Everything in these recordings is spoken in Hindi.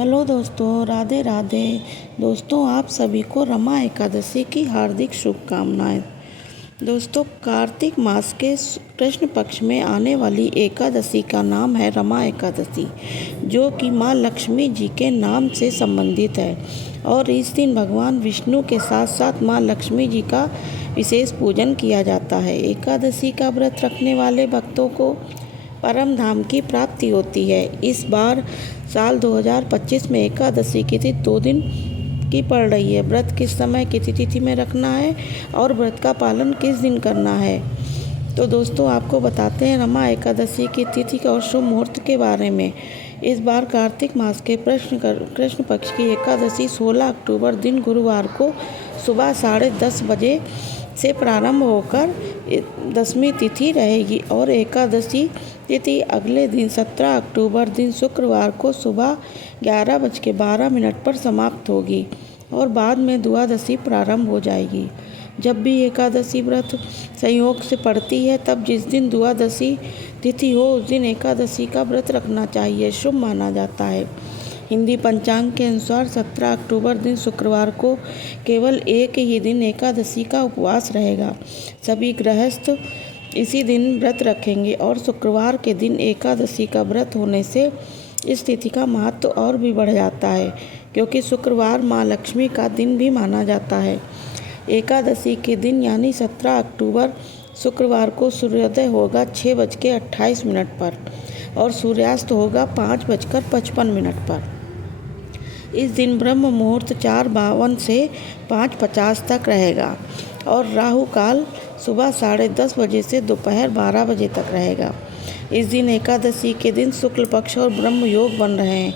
हेलो दोस्तों, राधे राधे। दोस्तों, आप सभी को रमा एकादशी की हार्दिक शुभकामनाएं। दोस्तों, कार्तिक मास के कृष्ण पक्ष में आने वाली एकादशी का नाम है रमा एकादशी, जो कि माँ लक्ष्मी जी के नाम से संबंधित है। और इस दिन भगवान विष्णु के साथ साथ माँ लक्ष्मी जी का विशेष पूजन किया जाता है। एकादशी का व्रत रखने वाले भक्तों को परम धाम की प्राप्ति होती है। इस बार साल 2025 में एकादशी की तिथि 2 दिन की पड़ रही है। व्रत किस समय किसी तिथि में रखना है और व्रत का पालन किस दिन करना है, तो दोस्तों आपको बताते हैं रमा एकादशी की तिथि और शुभ मुहूर्त के बारे में। इस बार कार्तिक मास के कृष्ण पक्ष की एकादशी 16 अक्टूबर दिन गुरुवार को सुबह 10:30 बजे से प्रारंभ होकर 10वीं तिथि रहेगी और एकादशी तिथि अगले दिन 17 अक्टूबर दिन शुक्रवार को सुबह 11:12 पर समाप्त होगी और बाद में द्वादशी प्रारंभ हो जाएगी। जब भी एकादशी व्रत संयोग से पड़ती है, तब जिस दिन द्वादशी तिथि हो उस दिन एकादशी का व्रत रखना चाहिए, शुभ माना जाता है। हिंदी पंचांग के अनुसार 17 अक्टूबर दिन शुक्रवार को केवल एक ही दिन एकादशी का उपवास रहेगा। सभी गृहस्थ इसी दिन व्रत रखेंगे और शुक्रवार के दिन एकादशी का व्रत होने से इस तिथि का महत्व और भी बढ़ जाता है, क्योंकि शुक्रवार माँ लक्ष्मी का दिन भी माना जाता है। एकादशी के दिन यानी 17 अक्टूबर शुक्रवार को सूर्योदय होगा 6:28 पर और सूर्यास्त होगा 5:55 पर। इस दिन ब्रह्म मुहूर्त 4:52 से 5:50 तक रहेगा और राहु काल सुबह 10:30 बजे से दोपहर 12 बजे तक रहेगा। इस दिन एकादशी के दिन शुक्ल पक्ष और ब्रह्म योग बन रहे हैं।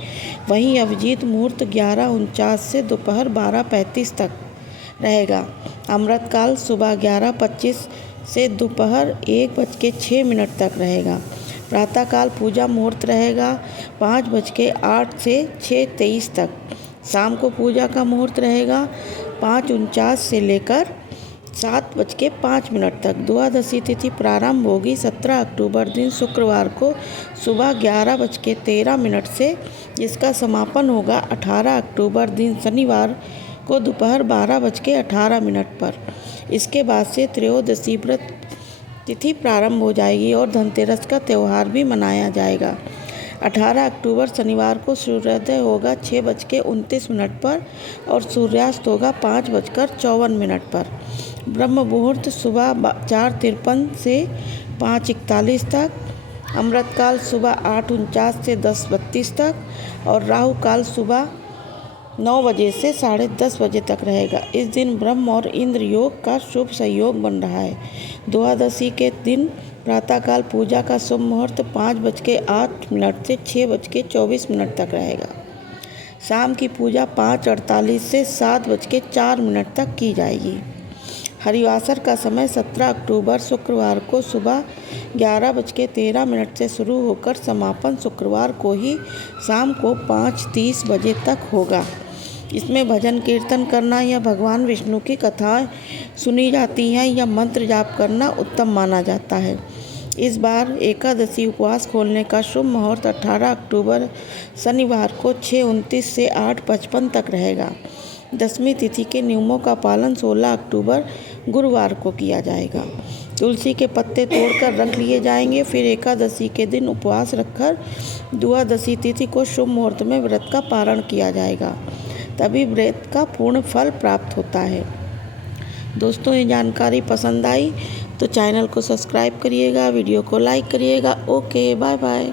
वहीं अभिजीत मुहूर्त 11:49 से दोपहर 12:35 तक रहेगा। अमृत काल सुबह 11:25 से दोपहर 1:06 तक रहेगा। प्रातःकाल पूजा मुहूर्त रहेगा 5:08 से 6:23 तक। शाम को पूजा का मुहूर्त रहेगा 5:49 से लेकर 7:05 तक। द्वादशी तिथि प्रारंभ होगी 17 अक्टूबर दिन शुक्रवार को सुबह 11:13 से, जिसका समापन होगा 18 अक्टूबर दिन शनिवार को दोपहर 12:18 पर। इसके बाद से त्रयोदशी व्रत तिथि प्रारंभ हो जाएगी और धनतेरस का त्यौहार भी मनाया जाएगा। 18 अक्टूबर शनिवार को सूर्योदय होगा 6:29 पर और सूर्यास्त होगा 5:54 पर। ब्रह्म मुहूर्त सुबह 4:53 से 5:41 तक। अमृत काल सुबह 8:49 से 10:32 तक और राहु काल सुबह 9 बजे से 10:30 बजे तक रहेगा। इस दिन ब्रह्म और इंद्र योग का शुभ संयोग बन रहा है। द्वादशी के दिन प्रातःकाल पूजा का शुभ मुहूर्त 5:08 से 6:24 तक रहेगा। शाम की पूजा 5:48 से 7:04 तक की जाएगी। हरिवासर का समय 17 अक्टूबर शुक्रवार को सुबह 11:13 से शुरू होकर समापन शुक्रवार को ही शाम को 5:30 बजे तक होगा। इसमें भजन कीर्तन करना या भगवान विष्णु की कथाएं सुनी जाती हैं या मंत्र जाप करना उत्तम माना जाता है। इस बार एकादशी उपवास खोलने का शुभ मुहूर्त 18 अक्टूबर शनिवार को 6:29 से 8:55 तक रहेगा। 10वीं तिथि के नियमों का पालन 16 अक्टूबर गुरुवार को किया जाएगा। तुलसी के पत्ते तोड़कर रख लिए जाएंगे। फिर एकादशी के दिन उपवास रखकर द्वादशी तिथि को शुभ मुहूर्त में व्रत का पारण किया जाएगा, तभी व्रत का पूर्ण फल प्राप्त होता है। दोस्तों, ये जानकारी पसंद आई तो चैनल को सब्सक्राइब करिएगा, वीडियो को लाइक करिएगा। Okay, bye bye.